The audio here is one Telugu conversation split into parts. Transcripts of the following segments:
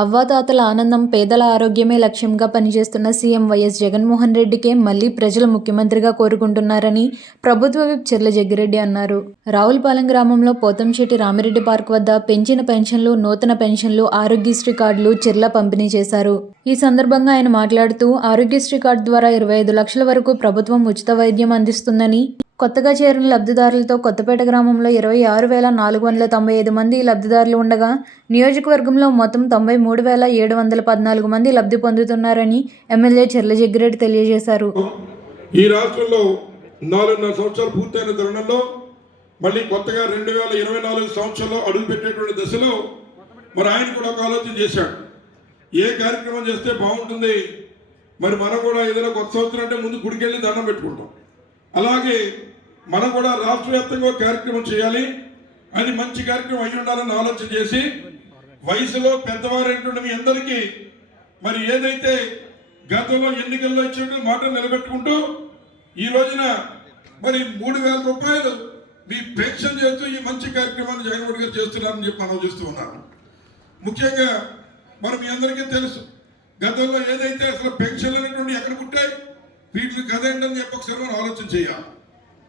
అవ్వాతాతల ఆనందం పేదల ఆరోగ్యమే లక్ష్యంగా పనిచేస్తున్న సీఎం వైఎస్ జగన్మోహన్ రెడ్డికే మళ్ళీ ప్రజలు ముఖ్యమంత్రిగా కోరుకుంటున్నారని ప్రభుత్వ విప్ చెర్ల జగ్గిరెడ్డి అన్నారు. రావులపాలెం గ్రామంలో పోతంశెట్టి రామిరెడ్డి పార్క్ వద్ద పెంచిన పెన్షన్లు నూతన పెన్షన్లు ఆరోగ్యశ్రీ కార్డులు చెర్ల పంపిణీ చేశారు. ఈ సందర్భంగా ఆయన మాట్లాడుతూ ఆరోగ్యశ్రీ కార్డు ద్వారా ఇరవై ఐదు లక్షల వరకు ప్రభుత్వం ఉచిత వైద్యం అందిస్తుందని కొత్తగా చేరిన లబ్ధిదారులతో కొత్తపేట గ్రామంలో ఇరవై ఆరు వేల నాలుగు వందల తొంభై ఐదు మంది లబ్ధిదారులు ఉండగా నియోజకవర్గంలో మొత్తం తొంభై మూడు వేల ఏడు వందల పద్నాలుగు మంది లబ్ధి పొందుతున్నారని ఎమ్మెల్యే చెర్ల జగ్గిరెడ్డి తెలియజేశారు. ఈ రాష్ట్రంలో నాలుగున్నర సంవత్సరాలు పూర్తయిన తరుణంలో మళ్ళీ కొత్తగా రెండు వేల ఇరవై నాలుగు సంవత్సరంలో అడుగుపెట్టేటువంటి దశలో మరి ఆయన కూడా ఒక ఆలోచన చేశాడు. ఏ కార్యక్రమం చేస్తే బాగుంటుంది? మరి మనం కూడా ఏదైనా కొత్త సంవత్సరం అంటే ముందు గుడికెళ్ళి దండం పెట్టుకుంటాం. అలాగే మనం కూడా రాష్ట్ర వ్యాప్తంగా కార్యక్రమం చేయాలి. అది మంచి కార్యక్రమం అయి ఉండాలని ఆలోచన చేసి వయసులో పెద్దవారైనటువంటి మీ అందరికీ మరి ఏదైతే గతంలో ఎన్నికల్లో ఇచ్చినట్టు మాట నిలబెట్టుకుంటూ ఈ రోజున మరి మూడు వేల రూపాయలు మీ పెన్షన్ చేస్తూ ఈ మంచి కార్యక్రమాన్ని జగన్మోహన్ గారు చేస్తున్నారని చెప్పి ఆలోచిస్తూ ఉన్నాను ముఖ్యంగా మరి మీ అందరికీ తెలుసు గతంలో ఏదైతే అసలు పెన్షన్లు అనేటువంటి ఎక్కడ పుట్టాయి వీటిని కదేంటని చెప్పి ఒకసారి మనం ఆలోచన చేయాలి.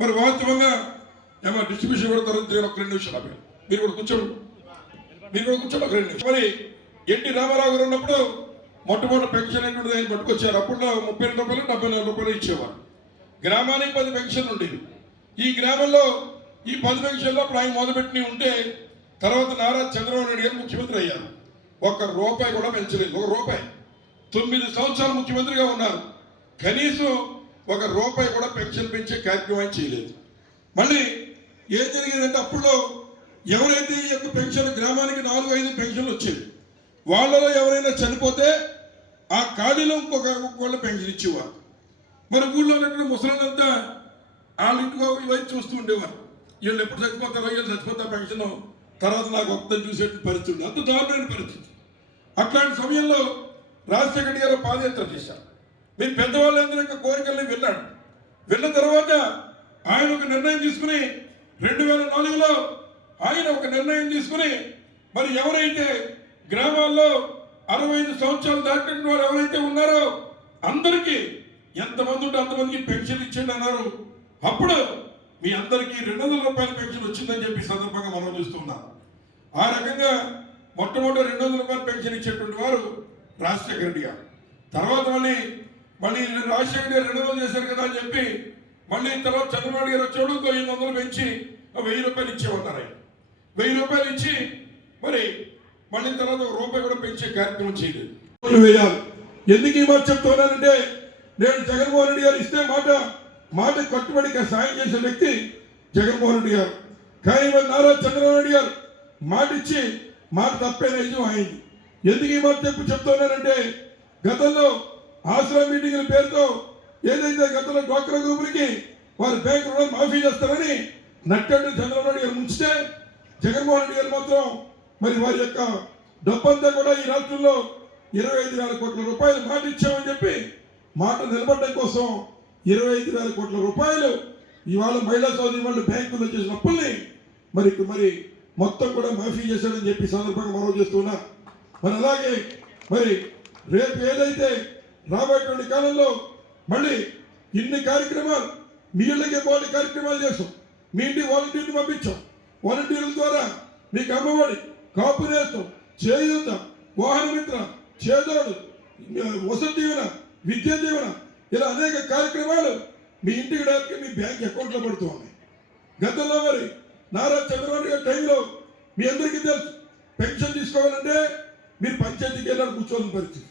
మరి వాస్తవంగా ఏమో డిస్ట్రిబ్యూషన్ కూడా తరగతి ఒక రెండు నిమిషాలు ఆపండి. మీరు కూడా కూర్చోండి. మీరు కూడా కూర్చోండి ఒక రెండు నిమిషాలు. మరి ఎన్టీ రామారావు గారు ఉన్నప్పుడు మొట్టమొదటి పెన్షన్ అనేటువంటిది ఆయన పట్టుకొచ్చారు. అప్పుడు ముప్పై రెండు రూపాయలు డెబ్బై నాలుగు రూపాయలు ఇచ్చేవారు. గ్రామానికి పది పెన్షన్ ఉండేవి. ఈ గ్రామంలో ఈ పది పెన్షన్లో అప్పుడు ఆయన మొదలుపెట్టి ఉంటే తర్వాత నారా చంద్రబాబు నాయుడు గారు ముఖ్యమంత్రి అయ్యారు. ఒక్క రూపాయి కూడా పెంచలేదు. ఒక రూపాయి. తొమ్మిది సంవత్సరాలు ముఖ్యమంత్రిగా ఉన్నారు. కనీసం ఒక రూపాయి కూడా పెన్షన్ పెంచే కార్యక్రమం చేయలేదు. మళ్ళీ ఏం జరిగిందంటే అప్పుడు ఎవరైతే ఈ యొక్క పెన్షన్ గ్రామానికి నాలుగు ఐదు పెన్షన్లు వచ్చేవి వాళ్ళలో ఎవరైనా చనిపోతే ఆ ఖాళీలో ఇంకొక వాళ్ళు పెన్షన్ ఇచ్చేవారు. మరి ఊళ్ళో ఉన్నటువంటి ముసలంతా వాళ్ళ ఇంటికి వైపు చూస్తూ ఉండేవారు. వీళ్ళు ఎప్పుడు చచ్చిపోతారో వీళ్ళు చచ్చిపోతా పెన్షన్ తర్వాత నాకు ఒక్కని చూసే పరిస్థితి అంత దారుణమైన పరిస్థితి. అట్లాంటి సమయంలో రాజశేఖర్ గారు పాదయాత్ర చేశారు. మీరు పెద్దవాళ్ళందరి యొక్క కోరికల్ని విన్నాడు విన్న తర్వాత ఆయన ఒక నిర్ణయం తీసుకుని రెండు వేల నాలుగులో ఆయన ఒక నిర్ణయం తీసుకుని మరి ఎవరైతే గ్రామాల్లో అరవై ఐదు సంవత్సరాలు దాటిన వారు ఎవరైతే ఉన్నారో అందరికీ ఎంతమంది ఉంటే అంతమందికి పెన్షన్ ఇచ్చిండి అన్నారు. అప్పుడు మీ అందరికీ రెండు వందల రూపాయల పెన్షన్ వచ్చిందని చెప్పి సందర్భంగా మనం చూస్తున్నాం ఆ రకంగా మొట్టమొదటి రెండు వందల రూపాయల పెన్షన్ ఇచ్చేటువంటి వారు రాజశేఖర రెడ్డి గారు. తర్వాత మళ్ళీ మళ్ళీ రాజశేఖర్ గారు రెండు రోజులు చేశారు కదా అని చెప్పి మళ్ళీ తర్వాత చంద్రబాబు గారు వచ్చాడు ఇంకో ఎనిమిది వందలు పెంచి వెయ్యి రూపాయలు ఇచ్చేమన్నారు ఆయన. వెయ్యి రూపాయలు ఇచ్చి మరి మళ్ళీ తర్వాత ఒక రూపాయి కూడా పెంచే కార్యక్రమం చేయలేదు. వేయాలి. ఎందుకు ఈ మాట చెప్తున్నానంటే నేను జగన్మోహన్ రెడ్డి గారు ఇస్తే మాట మాట కట్టుబడి సాయం చేసే వ్యక్తి జగన్మోహన్ రెడ్డి గారు. కానీ మరి నారా చంద్రబాబు నాయుడు గారు మాట ఇచ్చి మాట తప్పే నిజం అయింది. ఎందుకు ఈ మాట చెప్పు చెప్తున్నానంటే గతంలో ఆశ్రమ మీటింగ్ల పేరుతో ఏదైతే గతంలో డ్వాక్రా గ్రూపులకి వారి బ్యాంకు రుణం మాఫీ చేస్తారని నట్టండి చంద్రబాబు నాయుడు గారు ముంచితే జగన్మోహన్ రెడ్డి గారు మాత్రం మరి వారి యొక్క డబ్బంతా కూడా ఈ రాష్ట్రంలో ఇరవై ఐదు వేల కోట్ల రూపాయలు మాట ఇచ్చామని చెప్పి మాట నిలబడడం కోసం ఇరవై ఐదు వేల కోట్ల రూపాయలు ఇవాళ మహిళా సోదరి వాళ్ళు బ్యాంకులో చేసిన అప్పుల్ని మరి మరి మొత్తం కూడా మాఫీ చేశాడని చెప్పి సందర్భంగా మనం చేస్తున్నా మరి అలాగే మరి రేపు ఏదైతే రాబోయేటువంటి కాలంలో మళ్ళీ ఇన్ని కార్యక్రమాలు మీ ఇళ్ళకే పోవాలి కార్యక్రమాలు చేస్తాం. మీ ఇంటి వాలంటీర్ని పంపించాం. వాలంటీర్ల ద్వారా మీకు అమ్మఒడి కాపు నేస్తాం చేయూత వాహనమిత్ర చేదోడు వసతి దీవెన విద్యా దీవెన ఇలా అనేక కార్యక్రమాలు మీ ఇంటికి డైరెక్ట్గా మీ బ్యాంక్ అకౌంట్లో పడుతూ ఉన్నాయి గతంలో మరి నారా చంద్రబాబు గారి టైంలో మీ అందరికీ తెలుసు పెన్షన్ తీసుకోవాలంటే మీరు పంచాయతీకి వెళ్ళాలి కూర్చోవాలని పరిస్థితి.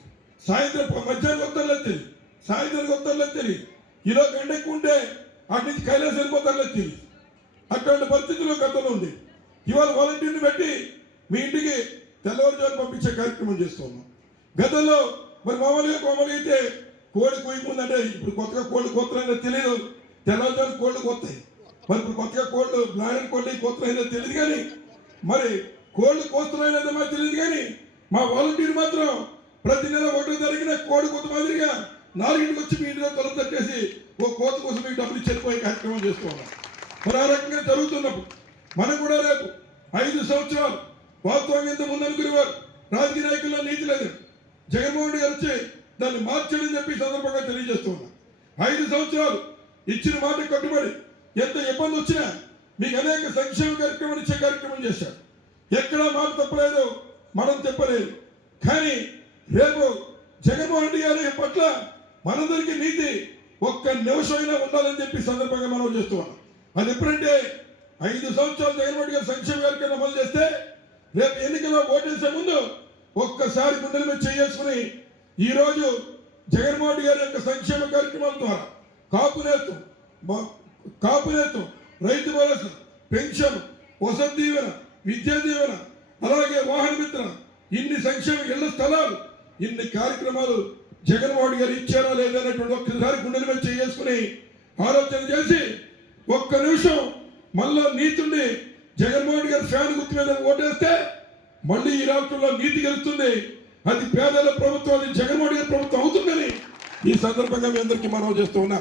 సాయంత్రం మధ్యాహ్నం వస్తారు తెలియదు సాయంత్రానికి వస్తారులేదు తెలియదు ఈరోజు ఎండ ఎక్కువ ఉంటే అటు నుంచి కైలాసం వెళ్ళిపోతారు తెలియదు అటువంటి పరిస్థితుల్లో గతంలో ఉంది. ఇవాళ వాలంటీర్ని పెట్టి మీ ఇంటికి తెల్లవారుజాము పంపించే కార్యక్రమం చేస్తున్నాం గతంలో మరి మామూలుగా మామూలుగా అయితే కోడి కోయకుందంటే ఇప్పుడు కొత్తగా కోళ్ళు కొత్తలైనా తెలియదు తెల్లవారుజాము కోళ్ళు కొత్తాయి. మరి ఇప్పుడు కొత్తగా కోళ్ళు బ్లాయిలర్ కోళ్ళు కొత్తలైనా తెలియదు కానీ మరి కోళ్ళు కోస్తున్నాయో మాకు తెలియదు కానీ మా వాలంటీర్ మాత్రం ప్రతి నెల ఒకటో జరిగిన కోడి కొత్త మాదిరిగా నాలుగింటికి వచ్చి మీ ఇంటిలో తలుపు తట్టేసి ఓ కోత కోసం మీకు డబ్బులు ఇచ్చేపోయే కార్యక్రమం చేసుకోవాలి. మరి ఆ రకంగా జరుగుతున్నప్పుడు మనం కూడా రేపు ఐదు సంవత్సరాలు వాస్తవం ఎంత ముందు అనుకునేవారు. రాజకీయ నాయకుల్లో నీతి లేదు. జగన్మోహన్ రెడ్డి గారు వచ్చి దాన్ని మార్చడని చెప్పి సందర్భంగా తెలియజేస్తూ ఉన్నా ఐదు సంవత్సరాలు ఇచ్చిన మాట కట్టుబడి ఎంత ఇబ్బంది వచ్చినా మీకు అనేక సంక్షేమ కార్యక్రమాలు ఇచ్చే కార్యక్రమం చేశారు. ఎక్కడా మాట తప్పలేదు మనం చెప్పలేదు. కానీ రేపు జగన్మోహన్ రెడ్డి గారి పట్ల మనందరికీ నీతి ఒక్క నిమిషమైనా ఉండాలని చెప్పి సందర్భంగా మనం చేస్తున్నాం అది ఎప్పుడంటే ఐదు సంవత్సరాలు జగన్మోహన్ రెడ్డి గారు సంక్షేమ కార్యక్రమం అమలు చేస్తే రేపు ఎన్నికల్లో ఓటేసే ముందు ఒక్కసారి గుండెల మీద చేసుకుని ఈరోజు జగన్మోహన్ రెడ్డి గారి యొక్క సంక్షేమ కార్యక్రమం ద్వారా కాపు నేతం కాపు నేతం రైతు భరోసా పెన్షన్ వసతి దీవెన విద్యా దీవెన అలాగే వాహన మిత్ర ఇన్ని సంక్షేమ ఇళ్ళ స్థలాలు ఇన్ని కార్యక్రమాలు జగన్మోహన్ గారు ఇచ్చారా లేదా అనేటువంటి ఒక్కసారి గుండెల మీద చేసుకుని ఆలోచన చేసి ఒక్క నిమిషం మళ్ళా నీతుండి జగన్మోహన్ గారు గారి ఫ్యాన్ గుర్తు మీద ఓటేస్తే మళ్ళీ ఈ రాష్ట్రంలో నీతి గెలుస్తుంది. అది పేదల ప్రభుత్వం అది జగన్మోహన్ గారి ప్రభుత్వం అవుతుందని ఈ సందర్భంగా మీ అందరికీ మనం చేస్తూ ఉన్నా.